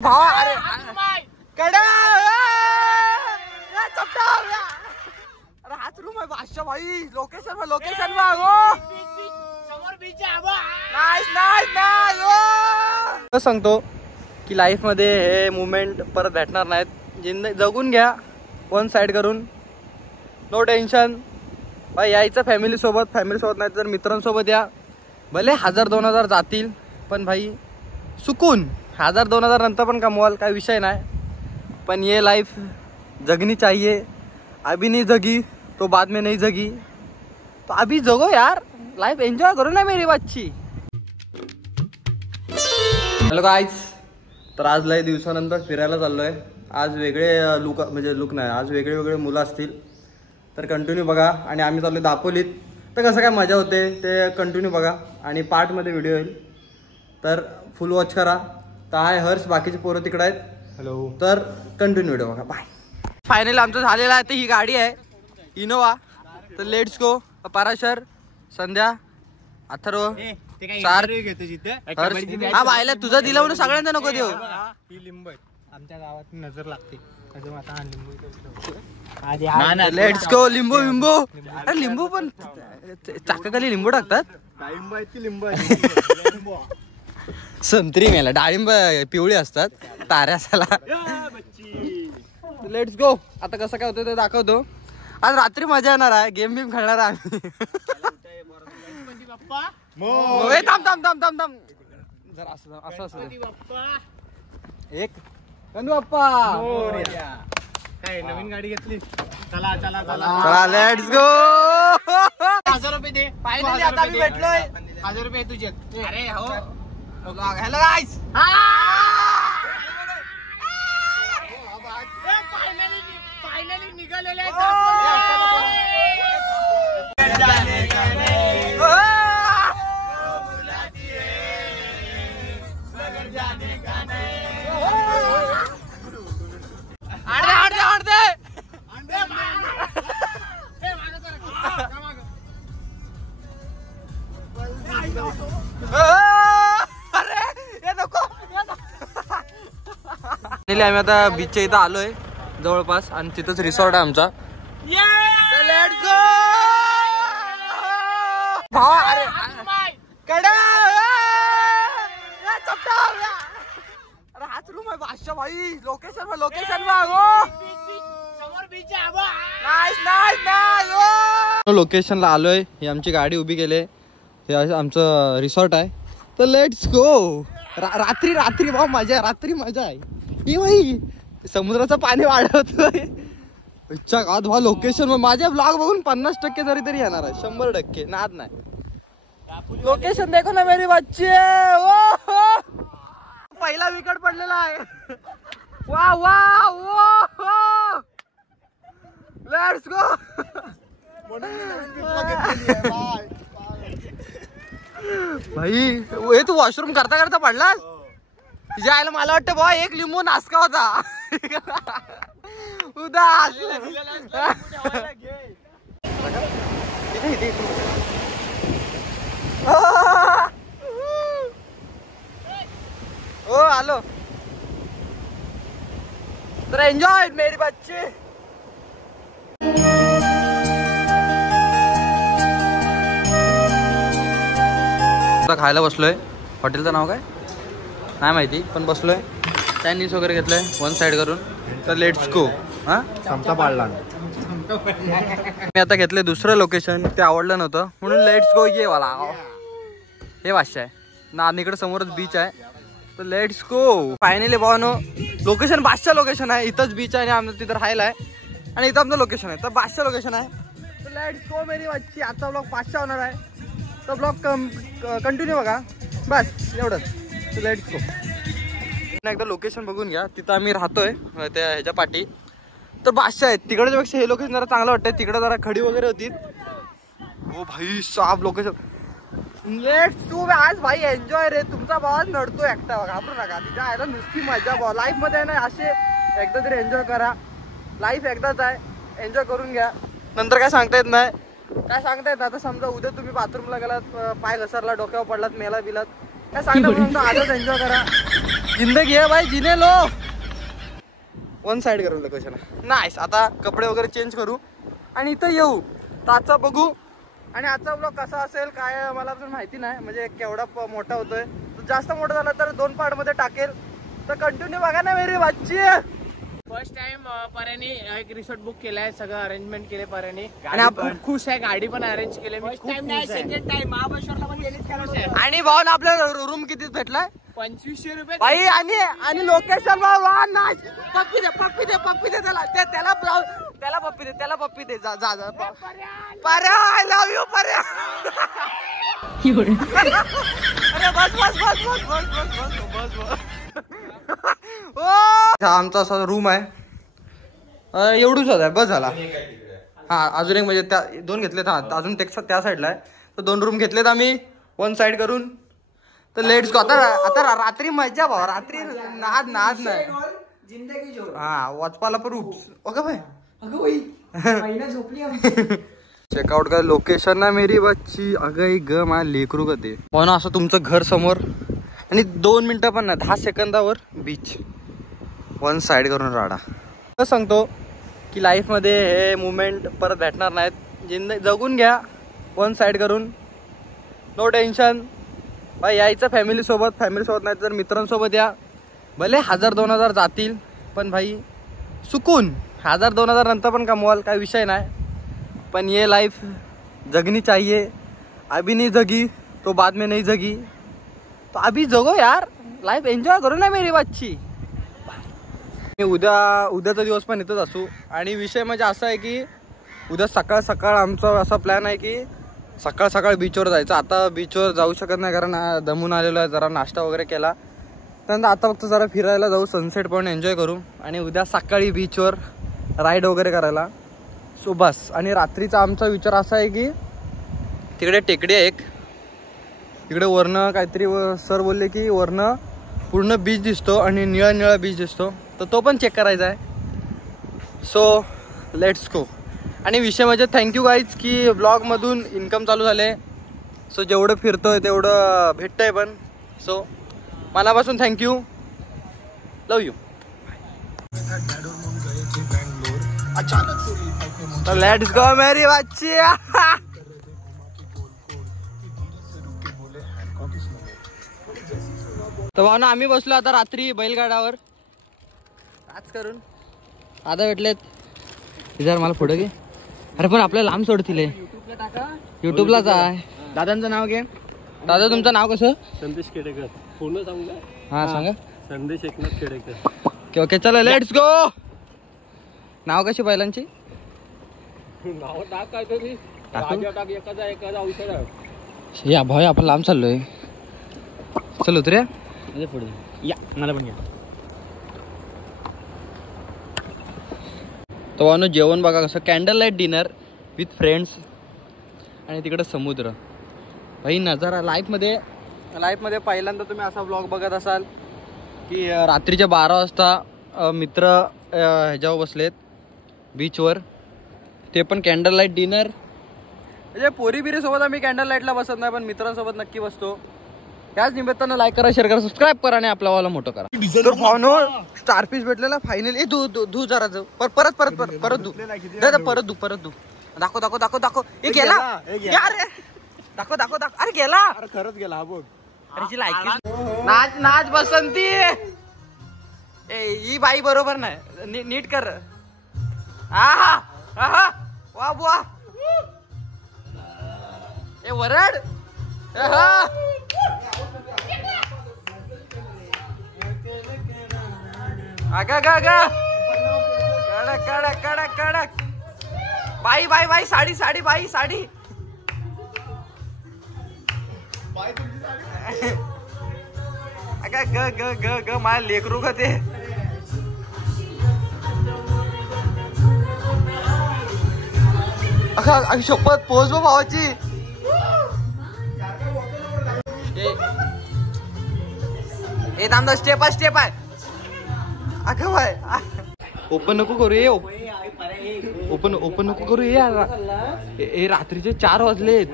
अरे हाच रूम आहे बादशाह भाई. लोकेशन लोकेशन सांगतो की लाईफ मध्ये हे मुवमेंट परत भेटणार नाहीत. जगून घ्या वन साइड करून. नो टेन्शन भाई. यायचं फॅमिली सोबत नाही तर मित्रांसोबत या. भले 1000-2000 जातील पण भाई सुकून 1000-2000 नंतर पण कमवाल, काय विषय नाही. पण ये लाइफ जगनी चाहिए. अभी नहीं जगी तो बाद में नहीं जगी, तो अभी जगो यार. लाइफ एंजॉय करो ना मेरी बच्ची. Hello guys. तर आज लय दिवसानंतर फिरायला चाललोय. आज वेगळे लुक म्हणजे लुक नाही, आज वेगळे वेगळे मुलं असतील तर कंटिन्यू बघा. आणि आम्ही चाललोय दापोलीत. तर कसं काय मजा होते ते कंटिन्यू बघा आणि पार्टमध्ये व्हिडिओ येईल तर फुल वॉच करा. तर आहे हर्ष, बाकीचे पोरं तिकडे आहेत. हॅलो. तर कंटिन्यू व्हिडिओ बघा. बाय. फायनली आमचं झालेलं आहे. तर ही गाडी आहे इनोवा. तर लेट्स गो. पराशर, संध्या, अथर्व, हा बायला तुझा दिला म्हणून सगळ्यांना नको देऊ. ही लिंब आमच्या गावात नजर लागते. Let's go. लिंबू बिंबू. अरे लिंबू पण चाकाखाली लिंबू टाकतात. संत्री मेला. डाळिंब पिवळी असतात ताऱ्याला. Let's go. आता कसं काय होतं ते दाखवतो. आज रात्री मजा येणार आहे. गेम बिम खेळणार आहे आम्ही. थांब थांब थांब थांब थांब जरा असं असं एक गणू बाप्पा. काय नवीन गाडी घेतली. चला चला चला चला लेट्स गो. 1000 रुपये दे. फायनली आता आम्ही भेटलोय. 1000 रुपये तुझे. अरे हो. हॅलो गाईस. फायनली निघालेले आम्ही आता बीचच्या इथं आलोय जवळपास आणि तिथंच रिसॉर्ट आहे आमचा. Let's go. अरे हाच रूम आहे बादशाह भाई. लोकेशन लोकेशनला आलोय. ही आमची गाडी उभी केली. हे आमचं रिसॉर्ट आहे. तर लेट्स गो. रात्री रात्री भाऊ मजा. रात्री मजा आहे. हे भाई समुद्राचं पाणी वाढवतोय. इच्छा गात भाऊ. लोकेशन माझ्या ब्लॉग बघून 50% तरी येणार आहे. 100% नाद नाही. लोकेशन देखो ना मेरी बच्ची. पहिला विकेट पडलेला आहे. वा वा वा. Let's go. भाई हे तू वॉशरूम करता करता पडलास. तिच्या आईला मला वाटतं भाऊ एक लिंबू नासका होता. उदास. हो आलो. तर एन्जॉय मेरी बच्ची. खायला बसलोय. हॉटेलचं नाव काय नाही माहिती पण बसलोय. चायनीज वगैरे घेतलंय वन साइड करून. तर लेट्स गो. हा आमचा पाडला. मी आता घेतलंय दुसरं लोकेशन. ते आवडलं नव्हतं म्हणून लेट्स गो. ये वाला हे बादशाह आहे ना. इकडे समोरच बीच आहे. तर लेट्स गो. फायनली भावानो लोकेशन बादशाह लोकेशन आहे. इथंच बीच आहे आणि आमचं तिथं राहायला आहे आणि इथं आमचं लोकेशन आहे. तर बादशाह लोकेशन आहे. तर लेट्स गो मेरी बच्ची. आजचा ब्लॉग बादशाह होणार आहे. तर ब्लॉग कंटिन्यू बघा बस एवढंच. तर लेट्स गो. एकदा लोकेशन बघून घ्या. तिथं आम्ही राहतोय त्या ह्याच्या पाठी. तर बादशाह आहेत. तिकडच्या पेक्षा हे लोकेशन जरा चांगलं वाटतंय. तिकडं जरा खडी वगैरे होती. ओ भाई साफ लोकेशन. Let's go. आज भाई एन्जॉय रे. तुमचा भाव नडतो एकटा. घाबरू नका. तिच्या आयला नुसती मजा भाव. लाईफ मध्ये ना असे एकदा तरी एन्जॉय करा. लाईफ एकदाच आहे. एन्जॉय करून घ्या. नंतर काय सांगता येत नाही. काय सांगता येत. आता समजा उद्या तुम्ही बाथरूमला गेलात, पाय घसरला, डोक्यावर पडलात, मेला बिलात, काय सांगता म्हणून आजच एन्जॉय करा. जिंदगी है भाई जिने लो. वन साइड करून लोकेशन. नाईस. आता कपडे वगैरे चेंज करू आणि इथं येऊ तर आजचा बघू. आणि आजचा ब्लॉग कसा असेल काय मला पण माहिती नाही, म्हणजे केवढा मोठा होतोय. जास्त मोठा झाला तर 2 पार्ट मध्ये टाकेल, तर कंटिन्यू बघा ना मेरी बच्ची. फर्स्ट टाइम पर्याने एक रिसॉर्ट बुक केलाय, सगळं अरेंजमेंट केले पर्याने आणि आपण खूप खुश आहे. गाडी पण अरेंज केली. मी खूप खुश आहे. सेकंड टाइम महाबळेश्वरला पण गेलीच. आणि भाऊ आपल्याला रूम कितीत भेटलाय 2500 रुपये. भाई. आणि लोकेशन पप्पी दे त्याला पप्पी दे जा जा जा. पर्या आय लव्ह यू पर्या. अरे बस. आमचा असा रूम आहे, एवढूच आहे, बस झाला. हा अजून एक म्हणजे त्या 2 घेतलेत. हा अजून त्या साईडला आहे, तर 2 रूम घेतलेत आम्ही वन साइड करून. तर लेट्स गो. आता रात्री मजा भावा, रात्री नाद नाही. जिंदगी जोर. हा वाचपाला पण उप्स. ओके भाई. अगं बाई महिना झोपली आमची. चेकआउट कर लोकेशन ना मेरी बच्ची. अगं ग मा लेकरू का ते. ना असं तुमचं घर समोर आणि 2 मिनिटं पण नाही, 10 सेकंदावर बीच. वन साइड करून राडा. सांगतो की लाईफमध्ये हे मुवमेंट परत भेटणार नाहीत. जिंदगी जगून घ्या वन साइड करून. नो टेन्शन भाई. यायचं फॅमिलीसोबत नाही तर मित्रांसोबत या. भले 1000-2000 जातील पण भाई सुकून. 1000-2000 नंतर पण कमवाल, काय विषय नाही. पण ये लाइफ जगनी चाहिए. अभी नहीं जगी तो बाद में नहीं जगी, तो अभी जगो यार. लाइफ एन्जॉय करू ना मेरी बच्ची. उद्याचा दिवस पण इथंच असू. आणि विषय म्हणजे असा आहे की उद्या सकाळ आमचा असा प्लॅन आहे की सकाळ बीचवर जायचं. आता बीचवर जाऊ शकत नाही कारण दमून आलेलो आहे. जरा नाश्ता वगैरे केला, त्यानंतर आता फक्त जरा फिरायला जाऊ, सनसेट पॉईंट एन्जॉय करू आणि उद्या सकाळी बीचवर राईड वगैरे करायला. सो बस. आणि रात्रीचा आमचा विचार असा आहे की तिकडे टेकडी आहे एक, तिकडे वरनं काहीतरी सर बोलले की वरनं पूर्ण बीच दिसतो आणि निळा बीच दिसतो, तर तो पण चेक करायचा आहे. So let's go. आणि विषय म्हणजे थँक्यू गाईज की ब्लॉगमधून इन्कम चालू झाले. सो जेवढं फिरतोय तेवढं भेटतंय पण. सो मनापासून थँक्यू. Love you. तर लेट्स गो मेरी बच्ची. तर भाऊ ना आम्ही बसलो आता रात्री बैलगाड्यावर आज करून. आता भेटलेत जर मला फोटो घे. अरे पण आपल्याला लांब सोडतील. युट्यूबलाच आहे. दादांचं नाव घे. दादा तुमचं नाव कसं? संदेश खेडेकर. पूर्ण सांगू. हा सांगा. संदेश एकनाथ खेडेकर. ओके चला लेट्स गो. नाव कशी बैलांची? नाव टाक काहीतरी. टाक एखादा औषध आहे. या भाऊ आपण लांब चाललोय. चल उतरूया. पुढे या. मला पण घ्या. तर भाऊ जेवण बघा कसं. Candle light dinner with friends आणि तिकडे समुद्र. भाई नजारा लाईफमध्ये पहिल्यांदा तुम्ही असा ब्लॉग बघत असाल की रात्रीच्या 12 वाजता मित्र ह्याच्यावर बसलेत बीचवर, ते पण कॅन्डल लाईट डिनर. म्हणजे पोरी बिरीसोबत आम्ही कॅन्डल लाईटला बसत नाही पण मित्रांसोबत नक्की बसतो. त्याच निमित्तानं लाईक करा, शेअर करा, सबस्क्राईब करा आणि आपला वाला मोठं करा. तर भावनो स्टारफिश भेटलेला फायनली. धू जरा परत धू. परत धू. दाखव. हे गेला यार. दाखव. अरे गेला. अरे खरंच गेला. हा बघ. अरे लायकी नाच बसंती. ही बाई बरोबर नाही. नीट कर. वा बुवा. ए वरड. कडक. बाई साडी बाई साडी. ग माझ्या लेकरू का ते. शपथ पोच भावाची. थांब स्टेप आहे. अगं बाय ओपन नको करू. ओपन नको करू. हे रात्रीचे 4 वाजलेत.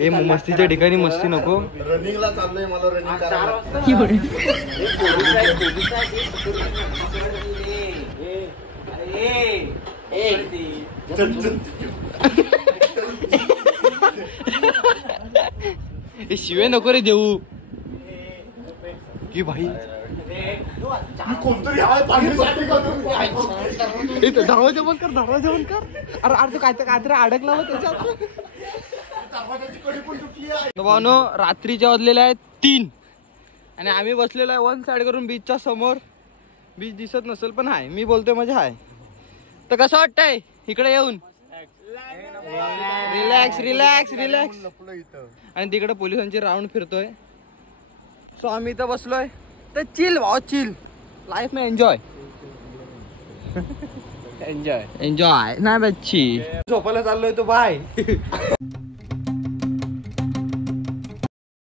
हे मस्तीच्या ठिकाणी मस्ती नको. रनिंगला चाललंय मला रनिंग करायला. हे शिवे नको रे देऊ की भाई. कोणतरी आहे पाणीसाठी दरवाजा बंद कर, दरवाजा बंद कर. अरे अरे तू काहीतरी अडकला मग त्याच्यात. भावनो रात्रीच्या वाजलेल्या आहेत 3 आणि आम्ही बसलेलो आहे 1 साइड करून बीचच्या समोर. बीच दिसत नसेल पण हाय, मी बोलतोय मजा आहे. तर कसं वाटतंय इकडे येऊन? Relax relax relax. आणि तिकडे पोलिसांची राऊंड फिरतोय. सो आम्ही इथं बसलोय तर चिल भाऊ, चिल लाईफ में एन्जॉय एन्जॉय एन्जॉय. नाही बच्ची झोपायला चाललोय तो बाय.